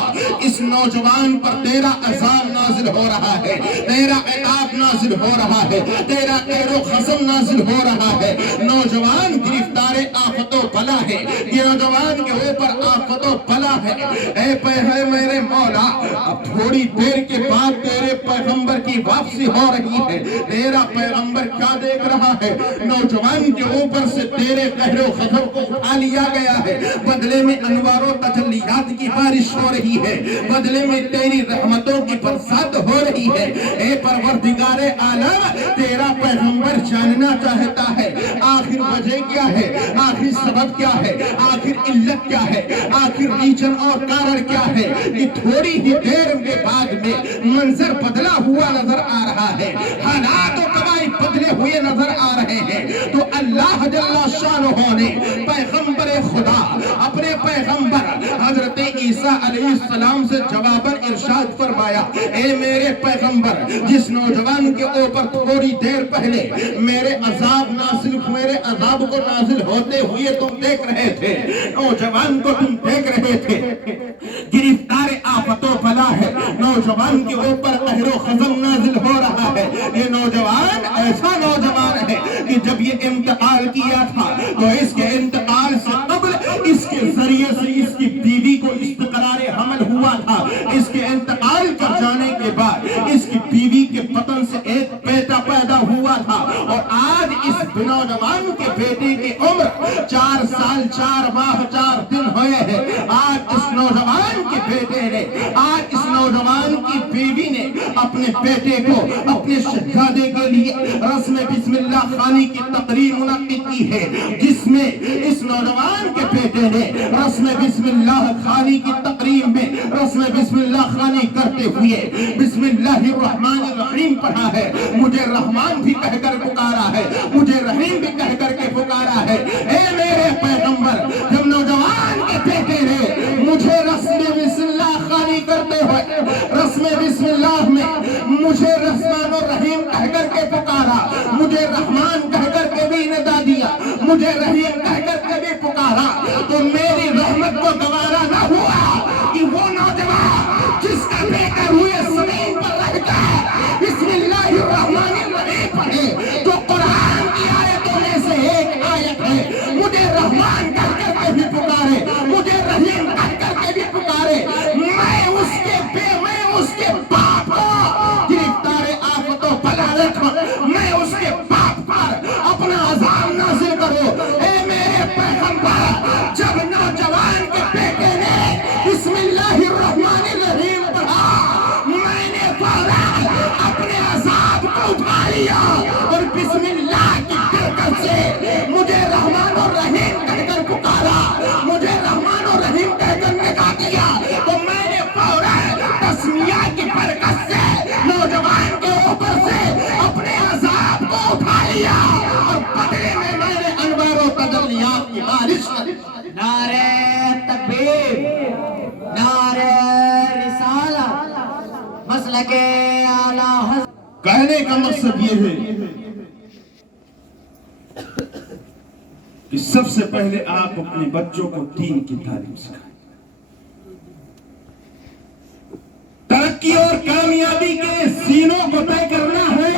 اس نوجوان پر تیرا عذاب نازل ہو رہا ہے، تیرا عذاب نازل ہو رہا ہے، تیرا قہر و خصم نازل ہو رہا ہے۔ نوجوان گرفتار آفت و بلا ہے، یہ نوجوان کے اوپر آفت و بلا ہے۔ اے میرے مولا، اب تھوڑی دیر کے بعد تیرے پیغمبر کی واپسی ہو رہی ہے، تیرا پیغمبر کیا دیکھ رہا ہے؟ نوجوان کے اوپر سے تیرے قہر و خصم کو اٹھا لیا گیا ہے، بدلے میں انوار و تجلیات کی بارش ہو رہی ہے، بدلے میں تیری رحمتوں کی برسات ہو رہی ہے۔ اے پروردگار عالم، تیرا پیغمبر جاننا چاہتا ہے آخر وجہ کیا ہے، آخر سبب کیا ہے، آخر علت کیا ہے، آخر ریجن اور کارن کیا ہے کہ تھوڑی ہی دیر کے بعد میں منظر بدلا ہوا نظر آ رہا ہے، حالات و قبائل بدلے ہوئے نظر آ رہے ہیں۔ تو اللہ جل شانہ نے پیغمبر خدا اپنے پیغمبر حضرت عیسیٰ علیہ السلام سے جواباً ارشاد فرمایا، اے میرے پیغمبر، جس نوجوان کے اوپر تھوڑی دیر پہلے میرے عذاب کو نازل ہوتے ہوئے تم دیکھ رہے تھے، نوجوان کو تم دیکھ رہے تھے، گرفتار آفت و بلا ہے، نوجوان کے اوپر قہر و خصم نازل ہو رہا ہے۔ یہ نوجوان ایسا نوجوان ہے کہ جب یہ انتقال کیا تھا تو اس کے انتقال سے قبل اس کے ذریعے سے اس کی بیوی کو استقرار حمل ہوا تھا، اس کے انتقال کر جانے کے بعد اس کی بیوی کے بطن سے ایک بیٹا پیدا ہوا تھا، اور آج اس نوجوان کے بیٹے کی عمر 4 سال 4 ماہ 4 دن ہوئے ہیں۔ آج اس نوجوان کے بیٹے نے، آج اس نوجوان کی بیوی نے اپنے بیٹے کو اپنے شہزادے کے لیے رسم بسم اللہ خوانی کی تقریب منعقد کی ہے، جس میں اس نوجوان کے بیٹے نے رسم بسم اللہ خوانی کی تقریب میں رسم بسم اللہ خوانی کرتے ہوئے بسم اللہ الرحمن الرحیم پڑھا ہے، مجھے رحمان بھی کہہ کر پکارا ہے، مجھے رحیم بھی کہہ کر کے پکارا ہے۔ اے میرے پیغمبر، جب نوجوان کے بیٹے نے مجھے رسم بسم اللہ خوانی کرتے ہوئے رسم بسم اللہ میں مجھے رحمان الرحیم کہہ کر کے پکارا، مجھے رحمان کہہ کر کے بھی ندا دیا، مجھے رحیم کہہ کر کے بھی پکارا، تو میری رحمت کو گوارا نہ ہوا کہ وہ نوجوان جس کا بیٹا ہوئے زمین پر رہ کر بسم اللہ الرحمن الرحیم پڑھے، جو قرآن کی آیتوں میں سے ایک آیت ہے، مجھے رحمان کہہ کر کے بھی پکارے، مجھے رحیم کہہ کر کے بھی پکارے، میں اس کے باپ کو گرفتار آفت و بلا رکھوں، میں اس کے باپ پر اپنا عذاب نازل کروں۔ اے میرے پیغمبر، جب نوجوان کے بیٹے نے بسم اللہ الرحمن الرحیم پڑھا، میں نے فوراً اپنے عذاب کو اٹھا لیا اور بسم اللہ کی برکت سے مجھے رحمان اور رحیم کہہ کر پکارا، مجھے رحمان اور رحیم کہہ کر ندا دیا، تو میں نے فوراً تسمیہ کی برکت سے نوجوان کے اوپر سے اپنے عذاب کو اٹھا لیا، اور بدلے میں نے انوار و تجلیات کی بارش کی۔ نعرہ تکبیر، نعرہ رسالت، مسلک اعلیٰ حضرت۔ کہنے کا مقصد یہ ہے کہ سب سے پہلے آپ اپنے بچوں کو دین کی تعلیم سکھائیں۔ ترقی اور کامیابی کے سینوں کو طے کرنا ہے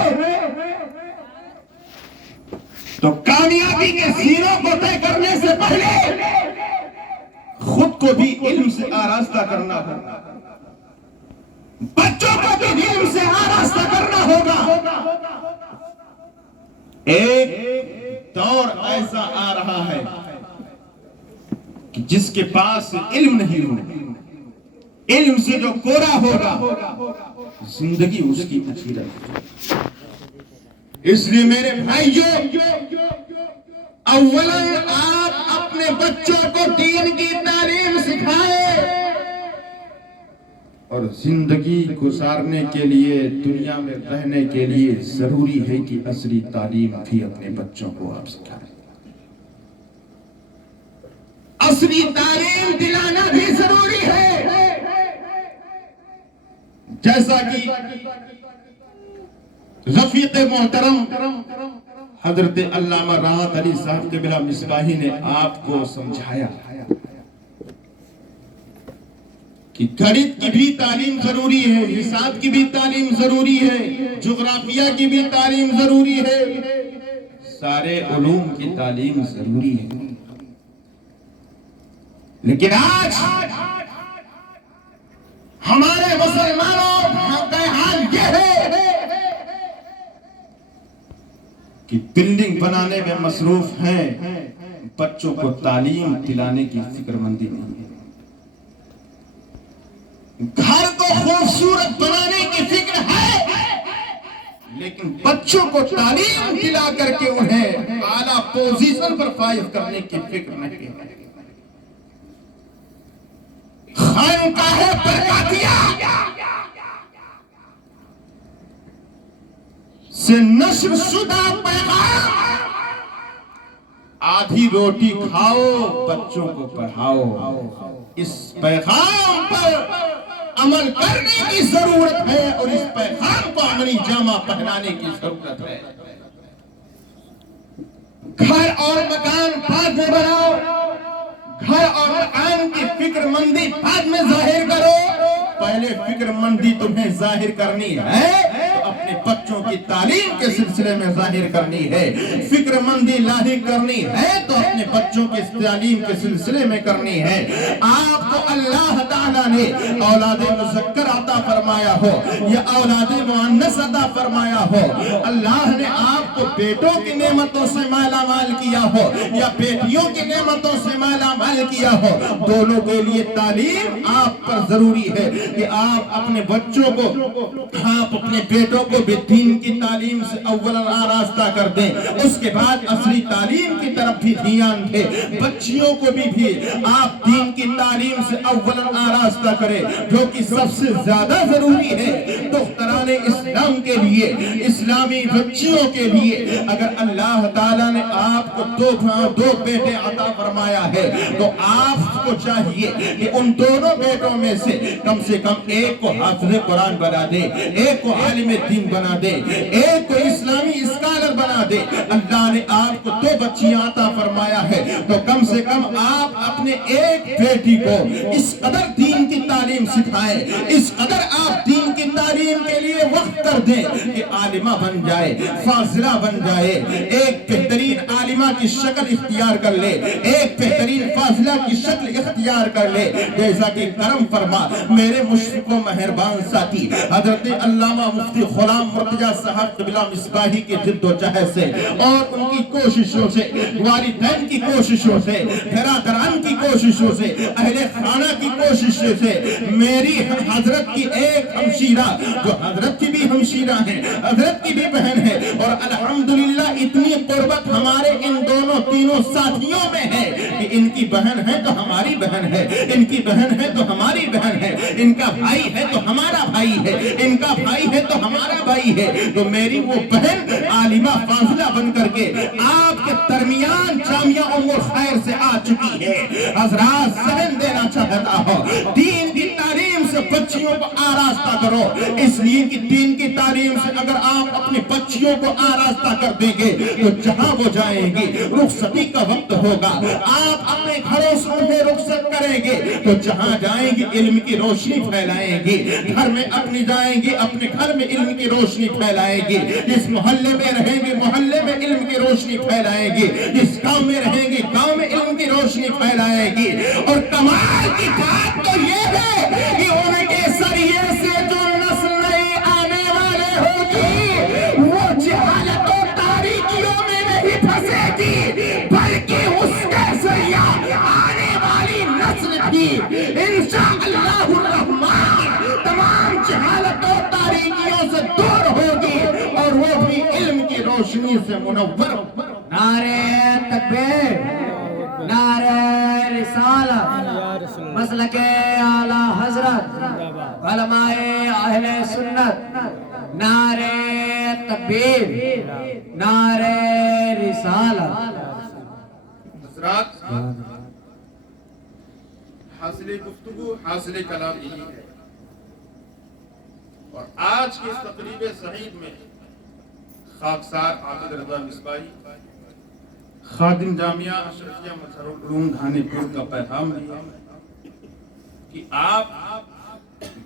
تو کامیابی کے سینوں کو طے کرنے سے پہلے خود کو بھی علم سے آراستہ کرنا ہوگا، بچوں کو بھی علم سے آراستہ کرنا ہوگا۔ ایک دور ایسا آ رہا ہے کہ جس کے پاس علم نہیں ہوگا، علم سے جو کوڑا ہوگا، زندگی اس کی اچھی رہے۔ اس لیے میرے بھائیوں، اولاً آپ اپنے بچوں کو دین کی تعلیم سکھائیں، اور زندگی گزارنے کے لیے، دنیا میں رہنے کے لیے ضروری ہے کہ عصری تعلیم بھی اپنے بچوں کو آپ سکھائیں۔ عصری تعلیم دلانا بھی ضروری ہے، جیسا کہ رفیق محترم حضرت علامہ راحت علی صاحب قبلہ مصباحی نے آپ کو سمجھایا کہ گھڑت کی بھی تعلیم ضروری ہے، حساب کی بھی تعلیم ضروری ہے، جغرافیہ کی بھی تعلیم ضروری ہے، سارے علوم کی تعلیم ضروری ہے۔ لیکن آج ہمارے مسلمانوں کا حال یہ ہے کہ بلڈنگ بنانے میں مصروف ہیں، بچوں کو تعلیم دلانے کی فکر مندی نہیں ہے۔ گھر کو خوبصورت بنانے کی فکر ہے، لیکن بچوں کو تعلیم دلا کر کے انہیں اعلیٰ پوزیشن پر فائز کرنے کی فکر نہیں ہے۔ خانقاہ برکاتیہ سے نشر شدہ پیغام، آدھی روٹی کھاؤ بچوں کو پڑھاؤ، اس پیغام پر عمل کرنے کی ضرورت ہے اور اس پیغام کو عملی جامہ پہنانے کی ضرورت ہے۔ گھر اور مکان بعد میں بناؤ، گھر اور مکان کی فکر مندی بعد میں ظاہر کرو، پہلے فکر مندی تمہیں ظاہر کرنی ہے تو اپنے بچوں کی تعلیم کے سلسلے میں ظاہر کرنی ہے، فکر مندی لاحق کرنی ہے تو اپنے بچوں کی تعلیم کے سلسلے میں کرنی ہے۔ آپ کو اللہ تعالیٰ نے اولاد مذکر عطا فرمایا ہو یا اولاد مؤنث عطا فرمایا ہو، اللہ نے آپ کو بیٹوں کی نعمتوں سے مالا مال کیا ہو یا بیٹیوں کی نعمتوں سے مالا مال کیا ہو، دونوں کے لیے تعلیم آپ پر ضروری ہے کہ آپ اپنے بچوں کو، آپ اپنے بیٹوں کو بھی دین کی تعلیم سے اولاً آراستہ کر دیں، اس کے بعد عصری تعلیم کی طرف بھی دھیان دیں، بچیوں کو بھی آپ دین کی تعلیم سے اولاً آراستہ کریں، جو کہ سب سے زیادہ ضروری ہے دختران اسلام کے لیے، اسلامی بچیوں کے لیے۔ اگر اللہ تعالیٰ نے آپ کو دو بیٹے عطا فرمایا ہے تو آپ کو چاہیے کہ ان دونوں بیٹوں میں سے کم ایک کو حافظ قرآن بنا دے، ایک کو عالم دین بنا دے، ایک کو اسلامی اسکالر بنا دے۔ اللہ نے آپ کو 2 بچیاں عطا فرمایا ہے تو کم سے کم آپ اپنے ایک بیٹی کو اس قدر دین کی تعلیم سکھائیں، اس قدر آپ دین کی تعلیم کے لیے وقت کر دیں کہ عالمہ بن جائے، فاضلہ بن جائے، ایک بہترین عالمہ کی شکل اختیار کر لے، ایک بہترین فاضلہ کی شکل اختیار کر لے، جیسا کہ کرم فرما میرے مشفق و مہربان ساتھی حضرت علامہ مفتی غلام مرتضیٰ صاحب قبلہ مصباحی کی جد و جہد سے اور ان کی کوششوں سے، والدین کی کوششوں سے، برادران کی کوششوں سے، اہل خانہ کی کوششوں سے، میری حضرت کی ایک ہمشیرہ جو حضرت کی بھی ہمشیرہ ہیں، حضرت کی بھی بہن ہے، اور الحمدللہ اتنی قربت ہمارے ان دونوں تینوں ساتھیوں میں ہے کہ ان کی بہن ہے تو ہماری بہن ہے، ان کی بہن ہے تو ہماری بہن ہے، ان کا بھائی ہے تو ہمارا بھائی ہے، ان کا بھائی ہے تو ہمارا بھائی ہے۔ تو میری وہ بہن عالمہ فاضلہ بن کر کے آپ کے درمیان جامعہ ام الخیر سے آ چکی ہے۔ حضرات ذہن دینا چاہتا ہوں، دین کی تعلیم سے بچیوں کو آراستہ کرو، اس لیے کہ دین کی تعلیم سے اگر آپ اپنی بچیوں کو آراستہ کر دیں گے تو جہاں وہ جائیں گی رخصتی کا وقت ہوگا، آپ اپنے گھروں سے انہیں رخصت کریں گے تو جہاں جائیں گی علم کی روشنی پھیلائیں گی، گھر میں اپنی جائیں گی اپنے گھر میں علم کی روشنی پھیلائیں گی، جس محلے میں رہیں گے محلے میں علم کی روشنی پھیلائیں گی، جس گاؤں میں رہیں گے گاؤں میں علم کی روشنی پھیلائیں گی۔ اور کمال کی بات تو یہ ہے کہ ان کے ذریعے سے جو نسل نئی آنے والے ہوگی وہ جہالت و تاریکیوں میں نہیں پھنسے گی، بلکہ اس کے ذریعہ آنے والی نسل بھی انشاءاللہ الرحمن تمام جہالت و تاریکیوں سے دور ہوگی اور وہ بھی علم کی روشنی سے منور۔ نعرہ تکبیر، نعرہ رسالت، مسلک اعلی حضرت، علماء اہل سنت، نعرہ تکبیر، نعرہ رسالت۔ حضرات حاصل گفتگو، حاصل کلام یہی ہے، اور آج کی اس تقریب سعید میں خاکسار عابد رضا مصباحی خادم جامعہ اشرفیہ مظہر العلوم دھانے پور کا پیغام دیا کہ آپ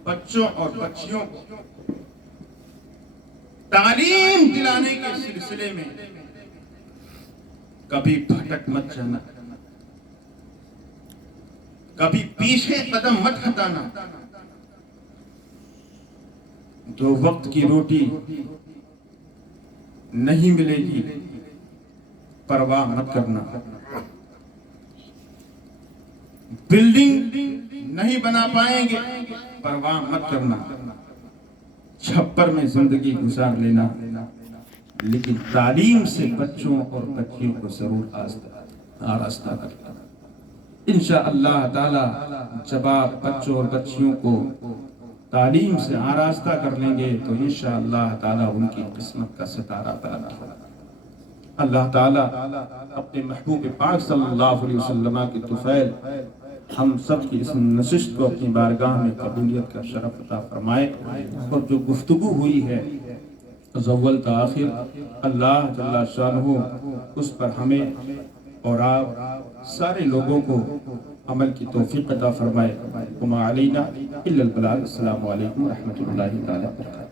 بچوں اور بچیوں کو تعلیم دلانے کے سلسلے میں کبھی بھٹک مت جانا، کبھی پیچھے قدم مت ہٹانا. دو وقت کی روٹی نہیں ملے گی، پرواہ مت کرنا. بلڈنگ نہیں بنا پائیں گے، پرواہ مت کرنا. چھپر میں زندگی گزار لینا، لیکن تعلیم سے بچوں اور بچیوں کو ضرور آراستہ کرنا. انشاءاللہ تعالی جب آپ بچوں اور بچیوں کو تعلیم سے آراستہ کر لیں گے تو انشاءاللہ تعالی ان کی قسمت کا ستارہ پیدا ہوگا. اللہ تعالی اپنے محبوب پاک صلی اللہ علیہ وسلم کی طفیل ہم سب کی اس نشست کو اپنی بارگاہ میں قبولیت کا شرف عطا فرمائے. اور جو گفتگو ہوئی ہے اول تا آخر، اللہ جل شانہ اس پر ہمیں اور آپ سارے لوگوں کو عمل کی توفیق عطا فرمائے. وما علینا الا البلاغ. السلام علیکم ورحمۃ اللہ تعالی وبرکاتہ.